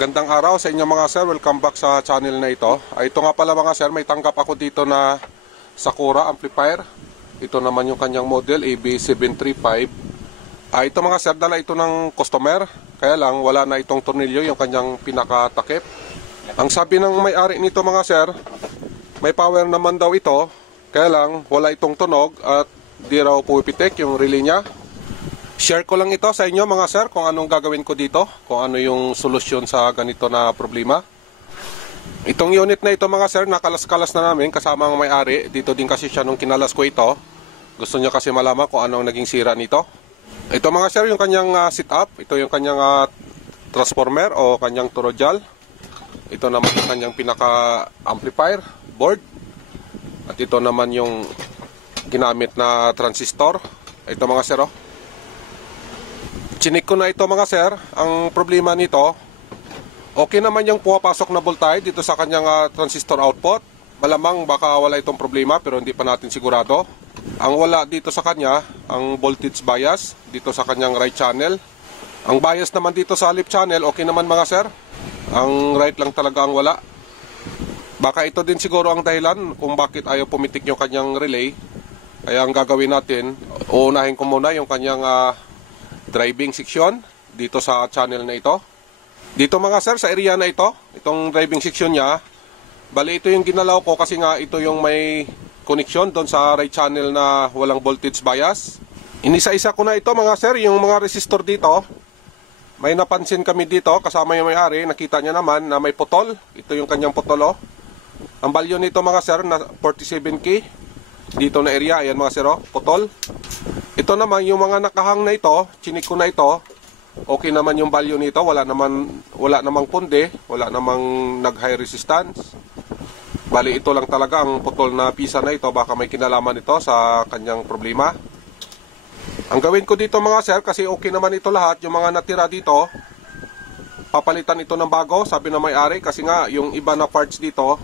Magandang araw sa inyo mga sir, welcome back sa channel na ito. Ito nga pala mga sir, may tanggap ako dito na Sakura amplifier. Ito naman yung kanyang model AB735. Ito mga sir, dala ito ng customer. Kaya lang wala na itong tornilyo, yung kanyang pinakatakip. Ang sabi ng may-ari nito mga sir, may power naman daw ito. Kaya lang wala itong tunog at di raw pumipitik yung relay niya. Share ko lang ito sa inyo mga sir kung anong gagawin ko dito, kung ano yung solusyon sa ganito na problema. Itong unit na ito mga sir, nakalas-kalas na namin kasama ang may-ari. Dito din kasi siya nung kinalas ko ito. Gusto niya kasi malaman kung anong naging sira nito. Ito mga sir, yung kanyang setup. Ito yung kanyang transformer o kanyang turojal. Ito naman yung kanyang pinaka-amplifier board. At ito naman yung ginamit na transistor. Ito mga sir, oh. Chinik ko na ito mga sir. Ang problema nito, okay naman yung pumapasok na voltage dito sa kanyang transistor output. Malamang baka wala itong problema pero hindi pa natin sigurado. Ang wala dito sa kanya, ang voltage bias dito sa kanyang right channel. Ang bias naman dito sa left channel, okay naman mga sir. Ang right lang talaga ang wala. Baka ito din siguro ang dahilan kung bakit ayaw pumitik yung kanyang relay. Kaya ang gagawin natin, uunahin ko muna yung kanyang driving section dito sa channel na ito. Dito mga sir, sa area na ito, itong driving section niya, bali ito yung ginalaw ko kasi nga ito yung may connection doon sa right channel na walang voltage bias. Inisa-isa ko na ito mga sir, yung mga resistor dito. May napansin kami dito, kasama yung may-ari, nakita niya naman na may putol. Ito yung kanyang putol, oh. Ang value nito mga sir, na 47K. Dito na area, ayan mga sir, oh, putol. Ito naman yung mga nakahang na ito, chinik ko na ito. Okay naman yung value nito, wala namang punde, wala namang nag-high resistance. Bali ito lang talaga ang putol na pisa na ito, baka may kinalaman ito sa kanyang problema. Ang gawin ko dito mga sir, kasi okay naman ito lahat, yung mga natira dito, papalitan ito ng bago, sabi na may-ari, kasi nga yung iba na parts dito,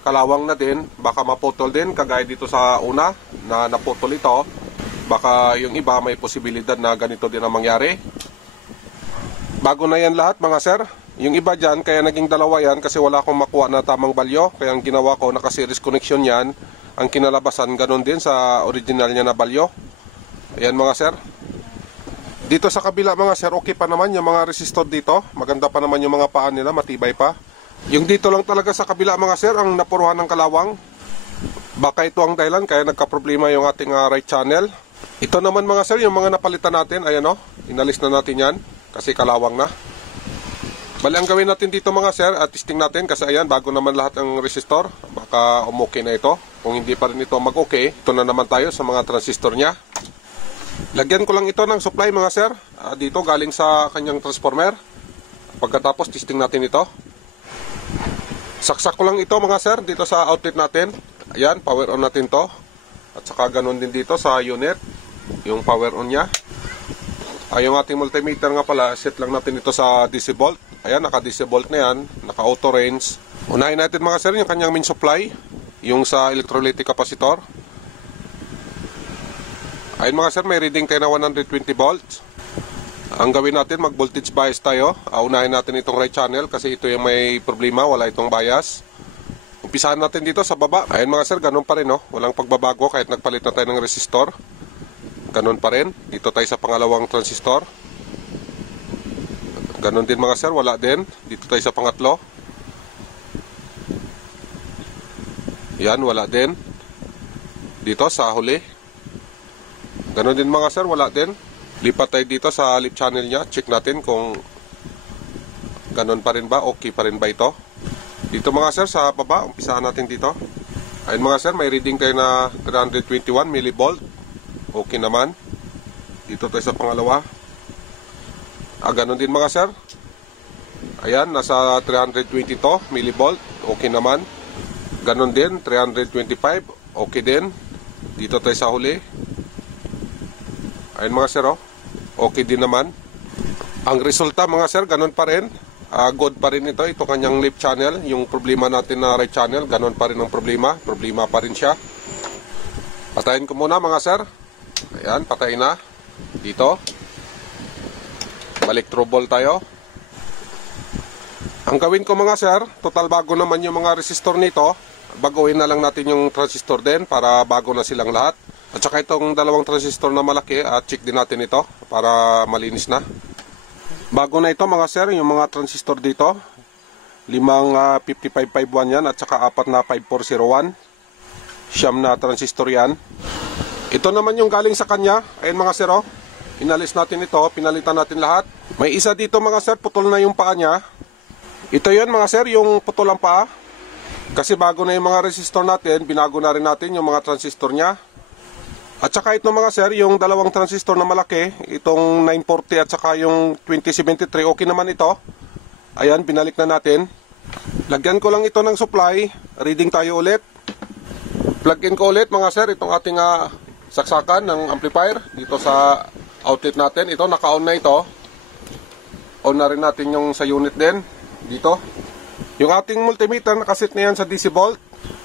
kalawang na din, baka maputol din, kagaya dito sa una na naputol ito. Baka yung iba may posibilidad na ganito din ang mangyari. Bago na yan lahat mga sir. Yung iba dyan, kaya naging dalawa yan kasi wala akong makuha na tamang balyo. Kaya ang ginawa ko, naka-series connection yan. Ang kinalabasan, ganun din sa original niya na balyo. Ayan mga sir. Dito sa kabila mga sir, okay pa naman yung mga resistor dito. Maganda pa naman yung mga paan nila, matibay pa. Yung dito lang talaga sa kabila mga sir, ang napuruhan ng kalawang. Baka ito ang dahilan kaya nagka-problema yung ating right channel. Ito naman mga sir, yung mga napalitan natin, ayan o, inalis na natin yan kasi kalawang na. Bali ang gawin natin dito mga sir, testing natin kasi ayan, bago naman lahat ng resistor, baka umokay na ito. Kung hindi pa rin ito mag-okay, ito na naman tayo sa mga transistor nya. Lagyan ko lang ito ng supply mga sir, dito galing sa kanyang transformer. Pagkatapos testing natin ito. Saksak ko lang ito mga sir, dito sa outlet natin. Ayan, power on natin to. At saka ganun din dito sa unit, yung power on nya. Yung ating multimeter nga pala, set lang natin ito sa DC volt. Ayan, naka DC volt na yan, naka auto range. Unahin natin mga sir yung kanyang main supply, yung sa electrolytic capacitor. Ayun mga sir, may reading tayo na 120 volts. Ang gawin natin, mag voltage bias tayo. Unahin natin itong right channel kasi ito yung may problema, wala itong bias. Umpisahan natin dito sa baba. Ayun mga sir, ganun pa rin, no? Walang pagbabago kahit nagpalit na tayo ng resistor. Ganun pa rin. Dito tayo sa pangalawang transistor. Ganun din mga sir, wala din. Dito tayo sa pangatlo. Yan, wala din. Dito sa huli. Ganun din mga sir, wala din. Lipat tayo dito sa left channel nya. Check natin kung ganun pa rin ba, okay pa rin ba ito. Dito mga sir, sa baba, umpisahan natin dito. Ayun mga sir, may reading tayo na 321 millivolt. Okay naman. Dito tayo sa pangalawa. Ganun din mga sir. Ayan, nasa 322 millivolt. Okay naman. Ganun din, 325. Okay din. Dito tayo sa huli. Ayun mga sir, oh. Okay din naman. Ang resulta mga sir, ganun pa rin. Good pa rin ito, ito kanyang left channel. Yung problema natin na right channel, ganun pa rin ang problema. Problema pa rin siya. Patayin ko muna mga sir. Ayan, patay na. Dito. Balik true ball tayo. Ang gawin ko mga sir, total bago naman yung mga resistor nito. Baguhin na lang natin yung transistor din para bago na silang lahat. At saka itong dalawang transistor na malaki, at check din natin ito para malinis na. Bago na ito mga sir, yung mga transistor dito. 5 5551 yan at saka 4 na 5401. Siyam na transistor yan. Ito naman yung galing sa kanya. Ayun mga sir, oh. Inalis natin ito, pinalitan natin lahat. May isa dito mga sir, putol na yung paa niya. Ito yun mga sir, yung putol ang paa. Kasi bago na yung mga resistor natin, binago na rin natin yung mga transistor niya. At saka ito mga sir, yung dalawang transistor na malaki, itong 940 at saka yung 2073, okay naman ito. Ayan, binalik na natin. Lagyan ko lang ito ng supply, reading tayo ulit. Plug in ko ulit mga sir, itong ating saksakan ng amplifier dito sa outlet natin. Ito, naka-on na ito. On na rin natin yung sa unit din, dito. Yung ating multimeter, nakasit na yan sa DC volt.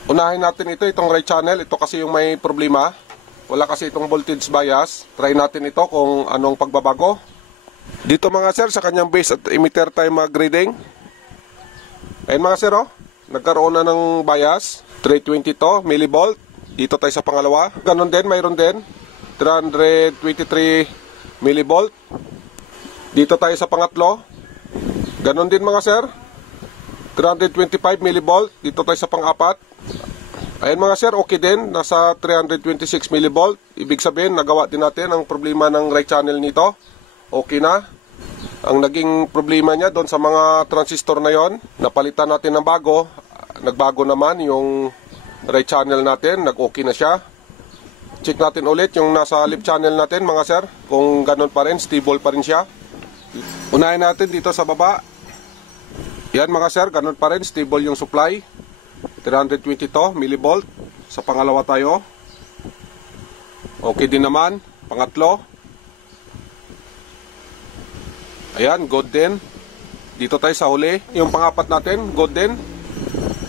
Unahin natin ito, itong right channel. Ito kasi yung may problema. Wala kasi itong voltage bias. Try natin ito kung anong pagbabago. Dito mga sir, sa kanyang base at emitter tayo mag-reading. Ayun mga sir, oh. Nagkaroon na ng bias. 322 millivolt. Dito tayo sa pangalawa. Ganon din, mayroon din. 323 millivolt. Dito tayo sa pangatlo. Ganon din mga sir. 325 millivolt. Dito tayo sa pang-apat. Ayun mga sir, okay din. Nasa 326 millivolt. Ibig sabihin, nagawa din natin ang problema ng right channel nito. Okay na. Ang naging problema niya doon sa mga transistor na yon, napalitan natin ng bago. Nagbago naman yung right channel natin. Nag-okay na siya. Check natin ulit yung nasa left channel natin mga sir. Kung ganun pa rin, stable pa rin siya. Unahin natin dito sa baba. Yan mga sir, ganun pa rin. Stable yung supply. 322 millivolt. Sa pangalawa tayo. Okay din naman. Pangatlo. Ayan, good din. Dito tayo sa huli. Yung pangapat natin, good din.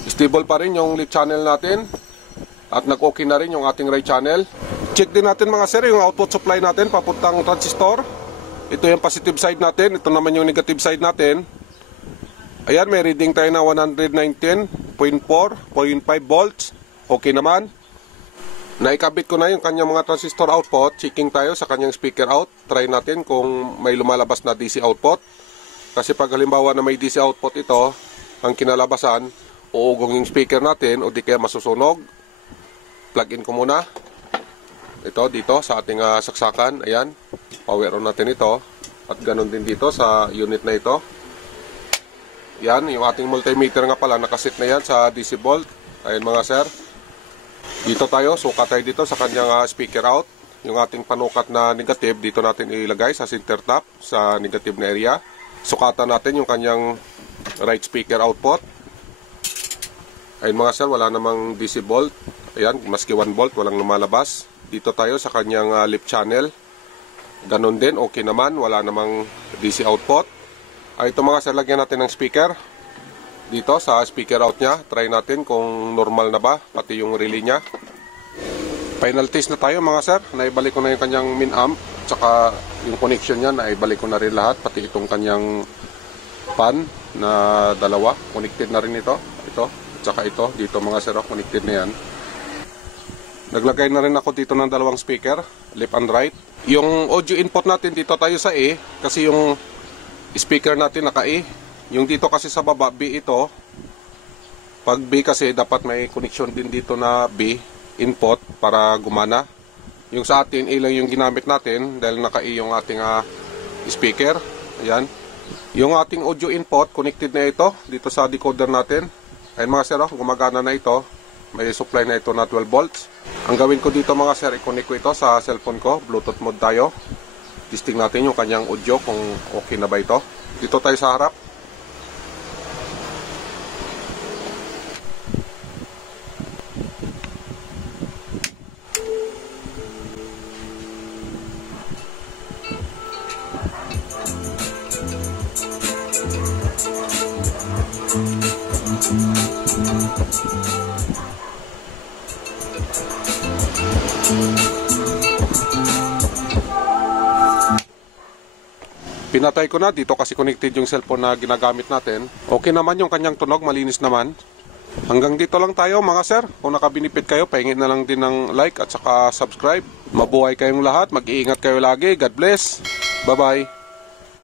Stable pa rin yung left channel natin. At nag-okay na rin yung ating right channel. Check din natin mga sir, yung output supply natin papuntang transistor. Ito yung positive side natin. Ito naman yung negative side natin. Ayan, may reading tayo na 119.4.5 volts. Okay naman. Naikabit ko na yung kanyang mga transistor output. Checking tayo sa kanyang speaker out. Try natin kung may lumalabas na DC output. Kasi pag halimbawa na may DC output ito, ang kinalabasan, uugong yung speaker natin o di kaya masusunog. Plug in ko muna. Ito dito sa ating saksakan. Ayan. Power on natin ito. At ganun din dito sa unit na ito. Yan, yung ating multimeter nga pala, nakasit na yan sa DC volt. Ayan mga sir. Dito tayo, sukat tayo dito sa kanyang speaker out. Yung ating panukat na negative, dito natin ilagay sa center top, sa negative na area. Sukatan natin yung kanyang right speaker output. Ayan mga sir, wala namang DC volt. Ayan, maski 1 volt, walang lumalabas. Dito tayo sa kanyang left channel. Ganon din, okay naman, wala namang DC output. Ito mga sir, lagyan natin ng speaker. Dito sa speaker out nya. Try natin kung normal na ba, pati yung relay nya. Final test na tayo mga sir. Naibalik ko na yung kanyang min amp. Tsaka yung connection nya, naibalik ko na rin lahat. Pati itong kanyang pan na dalawa. Connected na rin ito. Ito. Tsaka ito. Dito mga sir, connected na yan. Naglagay na rin ako dito ng dalawang speaker. Left and right. Yung audio input natin dito tayo sa A. Kasi yung speaker natin naka-A. Yung dito kasi sa baba, B ito. Pag B kasi, dapat may connection din dito na B input para gumana. Yung sa atin, A lang yung ginamit natin dahil naka-A yung ating speaker. Ayan. Yung ating audio input, connected na ito dito sa decoder natin. Ayan mga sir, gumagana na ito. May supply na ito na 12 volts. Ang gawin ko dito mga sir, i-connect ko ito sa cellphone ko. Bluetooth mode tayo. Testing natin yung kanyang audio kung okay na ba ito. Dito tayo sa harap. Pinatay ko na dito kasi connected yung cellphone na ginagamit natin. Okay naman yung kanyang tunog, malinis naman. Hanggang dito lang tayo mga sir. Kung nakabinipit kayo, pahingin na lang din ng like at saka subscribe. Mabuhay kayong lahat, mag-iingat kayo lagi. God bless. Bye-bye.